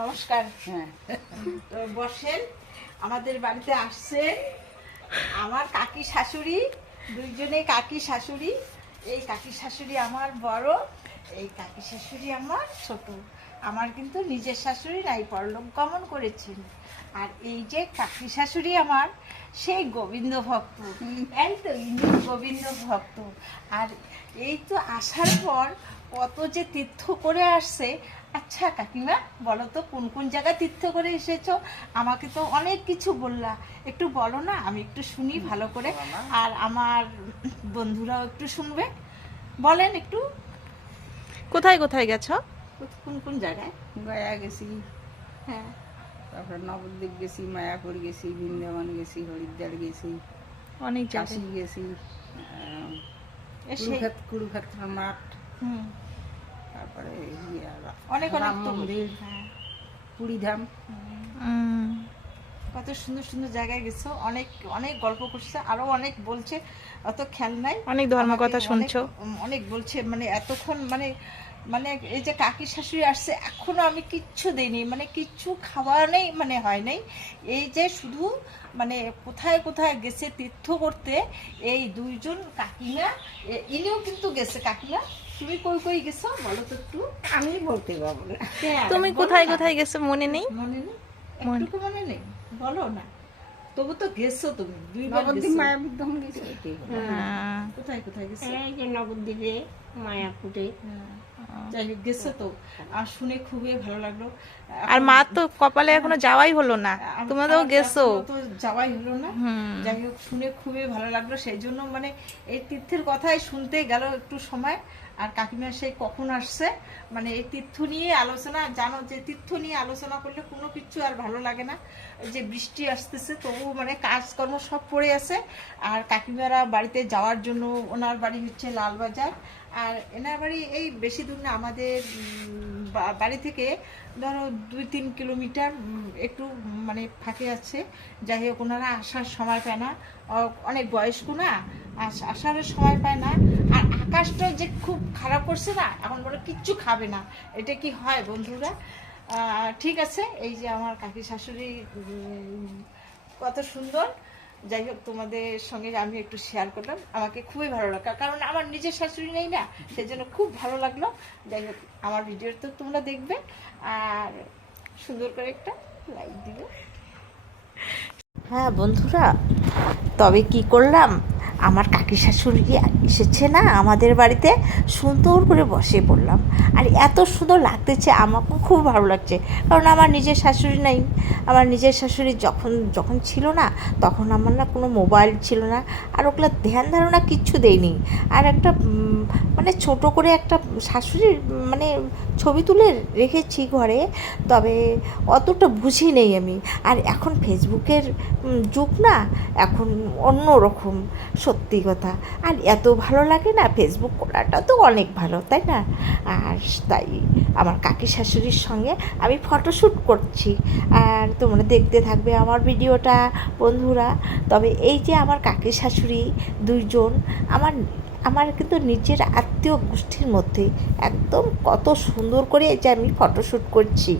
নমস্কার। হ্যাঁ, তো বসেন। আমাদের বাড়িতে আসছে আমার কাকি শাশুড়ি, দুইজনে কাকি শাশুড়ি। এই কাকি শাশুড়ি আমার বড়, এই কাকি শাশুড়ি আমার ছোট। আমার কিন্তু নিজের শাশুড়ি নাই, পরলোক গমন করেছেন। আর এই যে কাকি শাশুড়ি আমার সেই গোবিন্দ ভক্ত, এই তো ইনি গোবিন্দ ভক্ত। আর এই তো আসার পর কত যে তীর্থ করে আসছে। আচ্ছা কাকিমা, বলো তো কোন কোন জায়গায় তীর্থ করে এসেছো? আমাকে তো অনেক কিছু বললা, একটু বলো না, আমি একটু শুনি ভালো করে, আর আমার বন্ধুরাও একটু শুনবে। বলেন একটু, কোথায় কোথায় গেছো? কোন কোন জায়গায়? গয়া গেছি, হ্যাঁ, তারপরে নবদ্বীপ গেছি, মায়াপুর গেছি, বৃন্দাবন গেছি, হরিদ্বার গেছি, অনেক কাশি জায়গায়। গেছি, এসে কুরুক্ষেত্র মাঠ, হুম, তারপরে অনেক রাম অনেক তো। মন্দির, হ্যাঁ, পুরীধাম। কত সুন্দর সুন্দর জায়গায় গেছো, অনেক অনেক গল্প করছে, আরো অনেক বলছে, অত খেয়াল নাই। অনেক ধর্মকথা আমাকে শুনছো। অনেক বলছে, মানে এতক্ষণ মানে মানে এই যে কাকি শাশুড়ি আসছে, এখনো আমি কিচ্ছু দেইনি, মানে কিচ্ছু খাওয়া নেই, মানে হয় নাই। এই যে শুধু মানে কোথায় কোথায় গেছে তীর্থ করতে এই দুইজন কাকিমা। ইনিও কিন্তু গেছে। কাকিমা, তুমি কই কই গেছো বলো তো একটু। আমি বলতে পারবো না। তুমি বলো কোথায় না। কোথায় গেছো মনে নেই? মনে নেই, একটুকু মনে নেই, বলো না। তবু তো গেছো, তুমি দুইবার নবদ্বীপ গেছো। মায়াবুদ্ধম গেছি, এটাই হলো। হ্যাঁ। কোথায় কোথায় গেছো? এই যে নবদ্বীপে, মায়াপুরে। হ্যাঁ, যাই হোক গেছো তো। আর শুনে খুবই ভালো লাগলো। আর মা তো কপালে এখনো যাওয়াই হলো না, তোমরা তো আমার গেছো। এখনো তো যাওয়াই হলো না। হুম। যাই হোক শুনে খুবই ভালো লাগলো, সেই জন্য মানে এই তীর্থের কথাই শুনতে গেল একটু সময়। আর কাকিমা সেই কখন আসছে, মানে এই তীর্থ নিয়ে আলোচনা, জানো যে তীর্থ নিয়ে আলোচনা করলে কোনো কিছু আর ভালো লাগে না। এই যে বৃষ্টি আসতেছে, তবু মানে কাজকর্ম সব পড়ে আছে। আর কাকিমারা বাড়িতে যাওয়ার জন্য, ওনার বাড়ি হচ্ছে লালবাজার, আর এনার বাড়ি এই বেশি দূর না, আমাদের বাড়ি থেকে ধরো 2-3 কিলোমিটার একটু মানে ফাঁকে আছে। যাই হোক ওনারা আসার সময় পায় না, অনেক বয়স্ক না, আসার সময় পায় না। আর আকাশটা যে খুব খারাপ করছে না, এখন বলে কিচ্ছু খাবে না। এটা কি হয় বন্ধুরা? ঠিক আছে, এই যে আমার কাকি শাশুড়ি কত সুন্দর। যাই হোক তোমাদের সঙ্গে আমি একটু শেয়ার করলাম, আমাকে খুবই ভালো লাগলো, কারণ আমার নিজের শাশুড়ি নেই না, সেই জন্য খুব ভালো লাগলো। যাই হোক আমার ভিডিও তো তোমরা দেখবে, আর সুন্দর করে একটা লাইক দিবে। হ্যাঁ বন্ধুরা, তবে কি করলাম, আমার কাকি শাশুড়ি এসেছে না আমাদের বাড়িতে, সুন্দর করে বসে পড়লাম। আর এত সুন্দর লাগতেছে, আমাকেও খুব ভালো লাগছে, কারণ আমার নিজের শাশুড়ি নাই। আমার নিজের শাশুড়ি যখন যখন ছিল না, তখন আমার না কোনো মোবাইল ছিল না, আর ওগুলো ধ্যান ধারণা কিচ্ছু দেয়নি। আর একটা মানে ছোট করে একটা শাশুড়ির মানে ছবি তুলে রেখেছি ঘরে, তবে অতটা বুঝি নেই আমি। আর এখন ফেসবুকের যুগ না, এখন অন্য রকম, সত্যি কথা। আর এত ভালো লাগে না, ফেসবুক করাটা তো অনেক ভালো, তাই না? আর তাই আমার কাকি শাশুড়ির সঙ্গে আমি ফটোশ্যুট করছি, আর তোমরা দেখতে থাকবে আমার ভিডিওটা বন্ধুরা। তবে এই যে আমার কাকি শাশুড়ি দুইজন আমার আমার কিন্তু নিজের আত্মীয় গোষ্ঠীর মধ্যে, একদম কত সুন্দর করে এই যে আমি ফটোশ্যুট করছি।